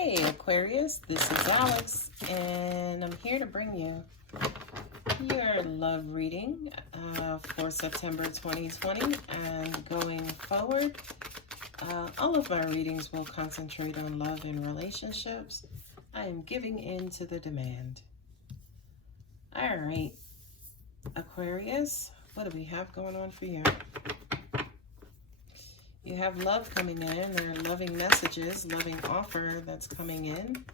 Hey Aquarius, this is Alex, and I'm here to bring you your love reading for September 2020 and going forward. All of my readings will concentrate on love and relationships. I am giving in to the demand. All right, Aquarius, what do we have going on for you? You have love coming in. There are loving messages, loving offer that's coming in.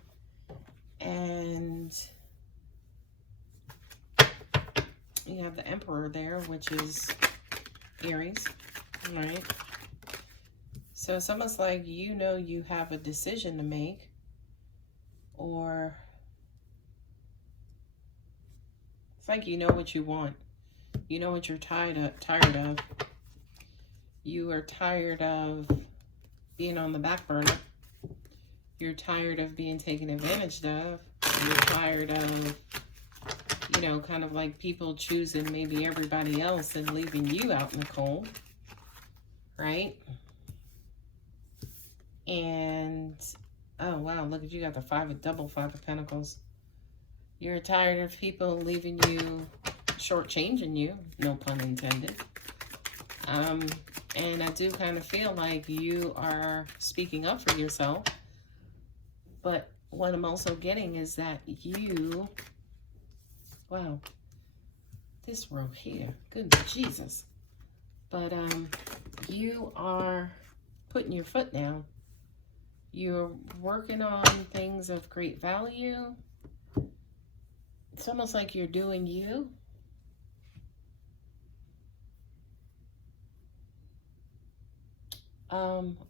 And you have the Emperor there, which is Aries, right? So it's almost like you know you have a decision to make, or it's like you know what you want. You know what you're tired of. You are tired of being on the back burner. You're tired of being taken advantage of. You're tired of, you know, kind of like people choosing maybe everybody else and leaving you out in the cold, right? And, oh wow, look at you got the double five of Pentacles. You're tired of people leaving you, shortchanging you, no pun intended. And I do kind of feel like you are speaking up for yourself. But what I'm also getting is that you, wow, this row here, good Jesus. But you are putting your foot down. You're working on things of great value. It's almost like you're doing you.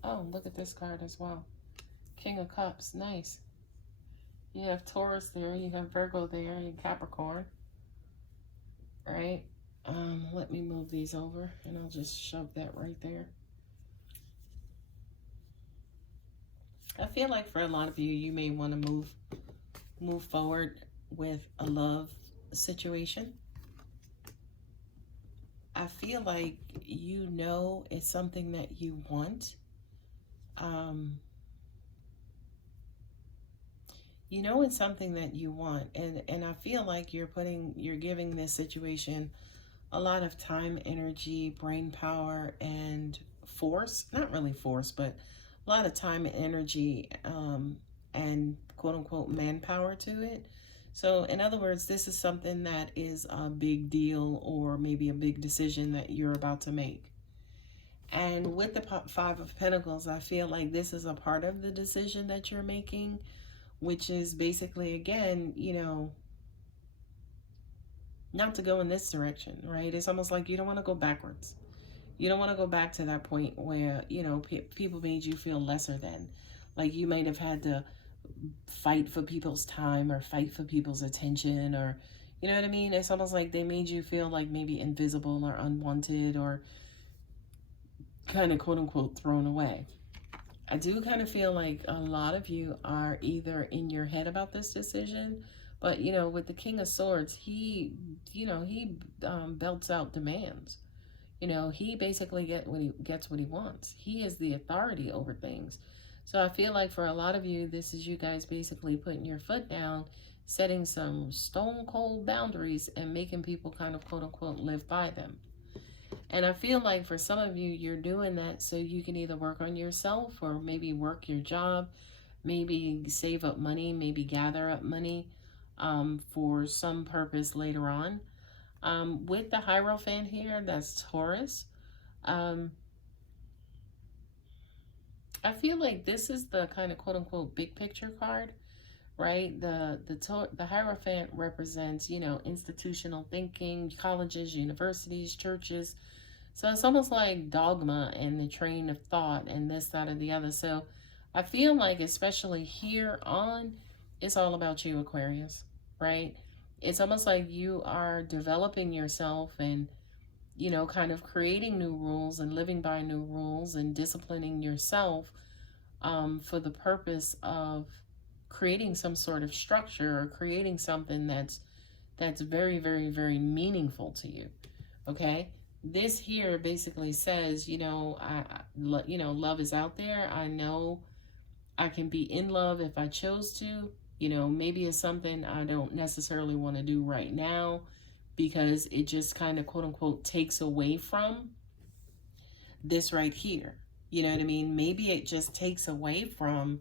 Oh, look at this card as well. King of Cups, nice. You have Taurus there, you have Virgo there, you have Capricorn, right? Let me move these over and I'll just shove that right there. I feel like for a lot of you, you may want to move forward with a love situation. I feel like you know it's something that you want. You know it's something that you want, and I feel like you're giving this situation a lot of time, energy, brain power, and force. Not really force, but a lot of time and energy, and quote-unquote manpower to it. So in other words, this is something that is a big deal or maybe a big decision that you're about to make. And with the Five of Pentacles, I feel like this is a part of the decision that you're making, which is basically, again, you know, not to go in this direction, right? It's almost like you don't want to go backwards. You don't want to go back to that point where, you know, people made you feel lesser than. Like you might have had to fight for people's time or fight for people's attention, or, you know what I mean? It's almost like they made you feel like maybe invisible or unwanted or kind of quote unquote thrown away. I do kind of feel like a lot of you are either in your head about this decision, but, you know, with the King of Swords, he belts out demands. You know, he basically gets what he wants. He is the authority over things. So I feel like for a lot of you, this is you guys basically putting your foot down, setting some stone cold boundaries and making people kind of quote unquote live by them. And I feel like for some of you, you're doing that so you can either work on yourself or maybe work your job, maybe save up money, maybe gather up money for some purpose later on. With the Hierophant here, that's Taurus. I feel like this is the kind of quote-unquote big picture card, right? The Hierophant represents, you know, institutional thinking, colleges, universities, churches. So it's almost like dogma and the train of thought and this, that, or the other. So I feel like especially here on, it's all about you, Aquarius, right? It's almost like you are developing yourself and, you know, kind of creating new rules and living by new rules and disciplining yourself for the purpose of creating some sort of structure or creating something that's very, very, very meaningful to you. Okay, this here basically says, you know, love is out there. I know I can be in love if I chose to. You know, maybe it's something I don't necessarily want to do right now because it just kind of quote unquote takes away from this right here. You know what I mean? Maybe it just takes away from,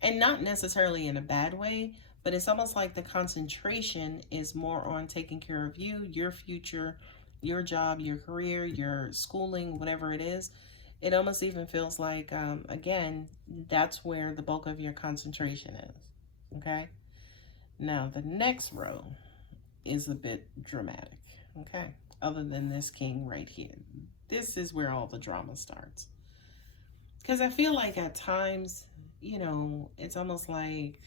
and not necessarily in a bad way, but it's almost like the concentration is more on taking care of you, your future, your job, your career, your schooling, whatever it is. It almost even feels like, again, that's where the bulk of your concentration is. Okay? Now, the next row is a bit dramatic. Okay? Other than this king right here. This is where all the drama starts. Because I feel like at times, you know, it's almost like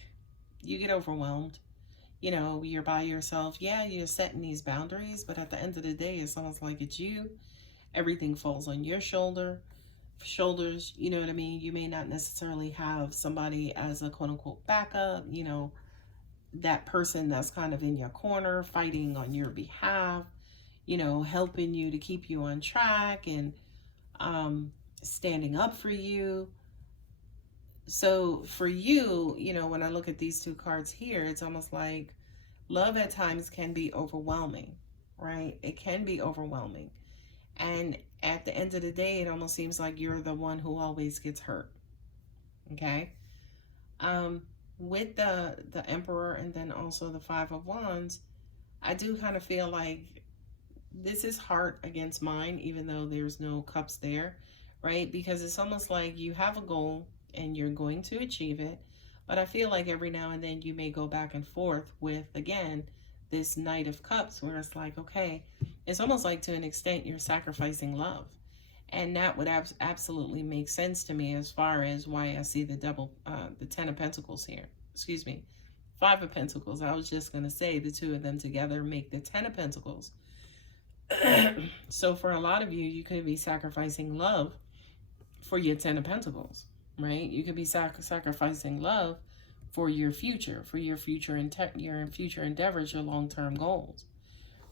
you get overwhelmed. You know, you're by yourself. Yeah, you're setting these boundaries, but at the end of the day, it's almost like it's you. Everything falls on your shoulders. You know what I mean? You may not necessarily have somebody as a quote unquote backup, you know, that person that's kind of in your corner fighting on your behalf, you know, helping you to keep you on track and standing up for you. So for you, you know, when I look at these two cards here, it's almost like love at times can be overwhelming, right? It can be overwhelming. And at the end of the day, it almost seems like you're the one who always gets hurt. Okay? With the Emperor and then also the Five of Wands, I do kind of feel like this is heart against mind, even though there's no cups there, right? Because it's almost like you have a goal and you're going to achieve it. But I feel like every now and then you may go back and forth with, again, this Knight of Cups where it's like, okay, it's almost like to an extent you're sacrificing love. And that would absolutely make sense to me as far as why I see the the Ten of Pentacles here. Excuse me, Five of Pentacles. I was just going to say the two of them together make the Ten of Pentacles. So for a lot of you, you could be sacrificing love for your Ten of Pentacles, right? You could be sacrificing love for your future, your future endeavors, your long-term goals,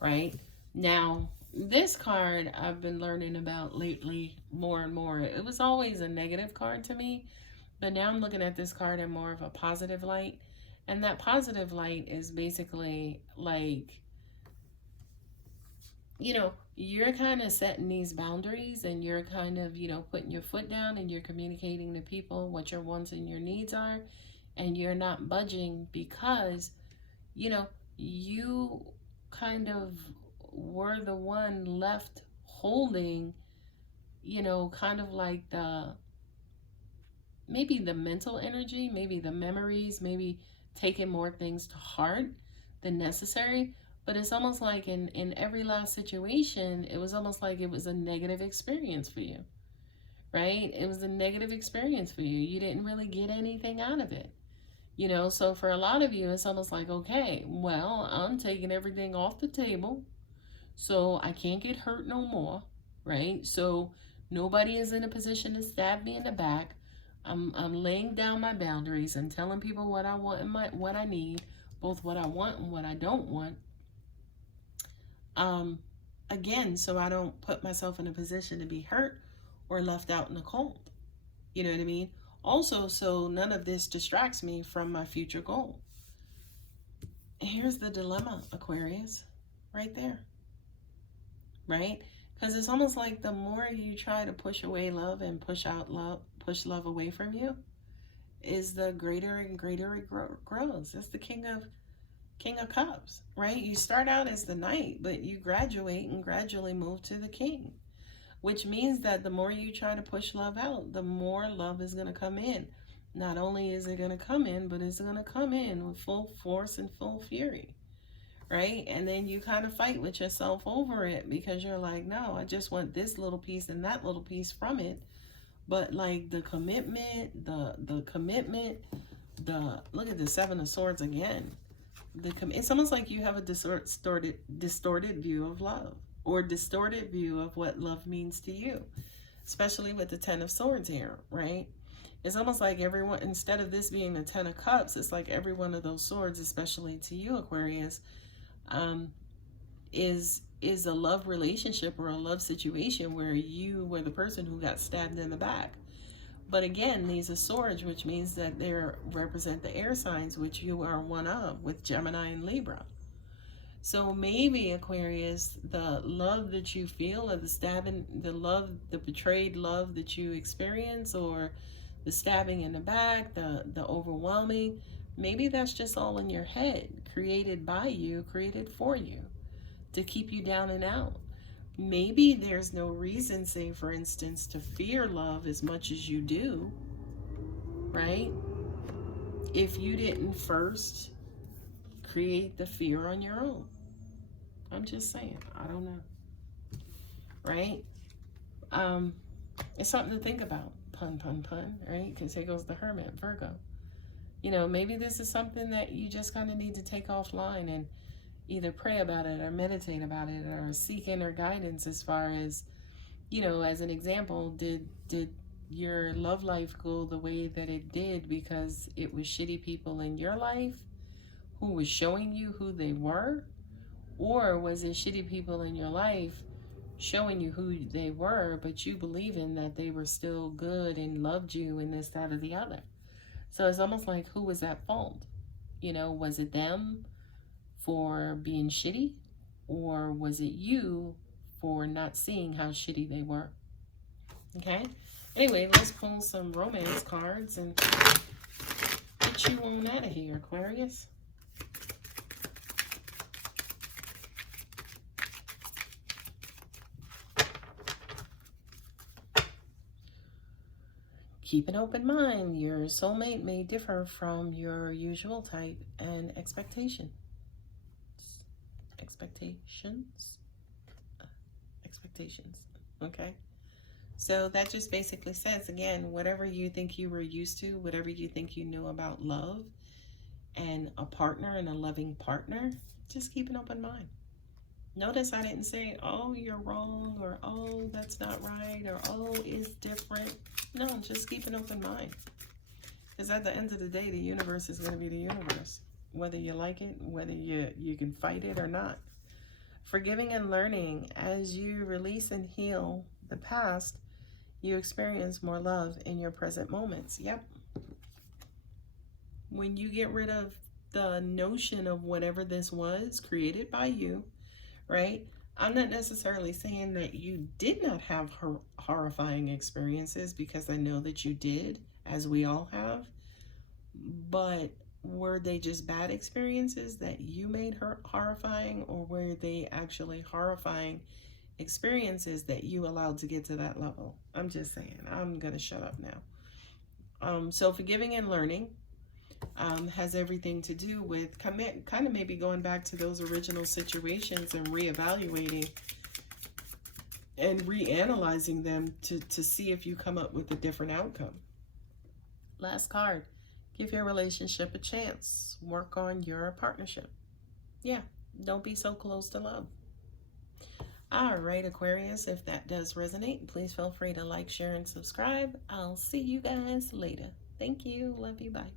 right? Now, this card I've been learning about lately more and more. It was always a negative card to me, but now I'm looking at this card in more of a positive light. And that positive light is basically like, you know, you're kind of setting these boundaries and you're kind of, you know, putting your foot down and you're communicating to people what your wants and your needs are. And you're not budging because, you know, you kind of were the one left holding, you know, kind of like maybe the mental energy, maybe the memories, maybe taking more things to heart than necessary. But it's almost like in every last situation, it was almost like it was a negative experience for you, right? It was a negative experience for you. You didn't really get anything out of it. You know, so for a lot of you, it's almost like, okay, well, I'm taking everything off the table, so I can't get hurt no more, right? So nobody is in a position to stab me in the back. I'm laying down my boundaries and telling people what I want and what I need, both what I want and what I don't want. Again, so I don't put myself in a position to be hurt or left out in the cold. You know what I mean? Also, so none of this distracts me from my future goal. Here's the dilemma, Aquarius, right there, right? Because it's almost like the more you try to push away love and push love away from you, is the greater and greater it grows. It's the King of Cups, right? You start out as the Knight, but you graduate and gradually move to the King. Which means that the more you try to push love out, the more love is going to come in. Not only is it going to come in, but it's going to come in with full force and full fury, right? And then you kind of fight with yourself over it because you're like, no, I just want this little piece and that little piece from it. But like the commitment, the commitment, look at the Seven of Swords again. It's almost like you have a distorted view of love, or distorted view of what love means to you, especially with the Ten of Swords here, right? It's almost like everyone, instead of this being the Ten of Cups, it's like every one of those swords, especially to you, Aquarius, is a love relationship or a love situation where you were the person who got stabbed in the back. But again, these are swords, which means that they represent the air signs, which you are one of, with Gemini and Libra. So maybe, Aquarius, the love that you feel, or the stabbing, the love, the betrayed love that you experience, or the stabbing in the back, the overwhelming, maybe that's just all in your head, created by you, created for you, to keep you down and out. Maybe there's no reason, say for instance, to fear love as much as you do, right? If you didn't first create the fear on your own. I'm just saying, I don't know, right? It's something to think about. Pun, pun, pun, right? Because here goes the Hermit, Virgo. You know, maybe this is something that you just kind of need to take offline and either pray about it or meditate about it or seek inner guidance as far as, you know, as an example, did your love life go the way that it did because it was shitty people in your life who was showing you who they were? Or was it shitty people in your life showing you who they were, but you believing that they were still good and loved you and this, that, or the other? So it's almost like, who was at fault? You know, was it them for being shitty? Or was it you for not seeing how shitty they were? Okay? Anyway, let's pull some romance cards and get you on out of here, Aquarius. Keep an open mind. Your soulmate may differ from your usual type and expectations. Okay? So that just basically says, again, whatever you think you were used to, whatever you think you knew about love and a partner and a loving partner, just keep an open mind. Notice I didn't say, oh, you're wrong, or oh, that's not right, or oh, it's different. No, just keep an open mind. Because at the end of the day, the universe is going to be the universe. Whether you like it, whether you can fight it or not. Forgiving and learning. As you release and heal the past, you experience more love in your present moments. Yep. When you get rid of the notion of whatever this was created by you, right? I'm not necessarily saying that you did not have horrifying experiences, because I know that you did, as we all have. But were they just bad experiences that you made horrifying, or were they actually horrifying experiences that you allowed to get to that level? I'm just saying. I'm going to shut up now. So forgiving and learning has everything to do with kind of maybe going back to those original situations and reevaluating and reanalyzing them to see if you come up with a different outcome. Last card. Give your relationship a chance. Work on your partnership. Yeah, don't be so close to love. All right, Aquarius, if that does resonate, please feel free to like, share, and subscribe. I'll see you guys later. Thank you. Love you. Bye.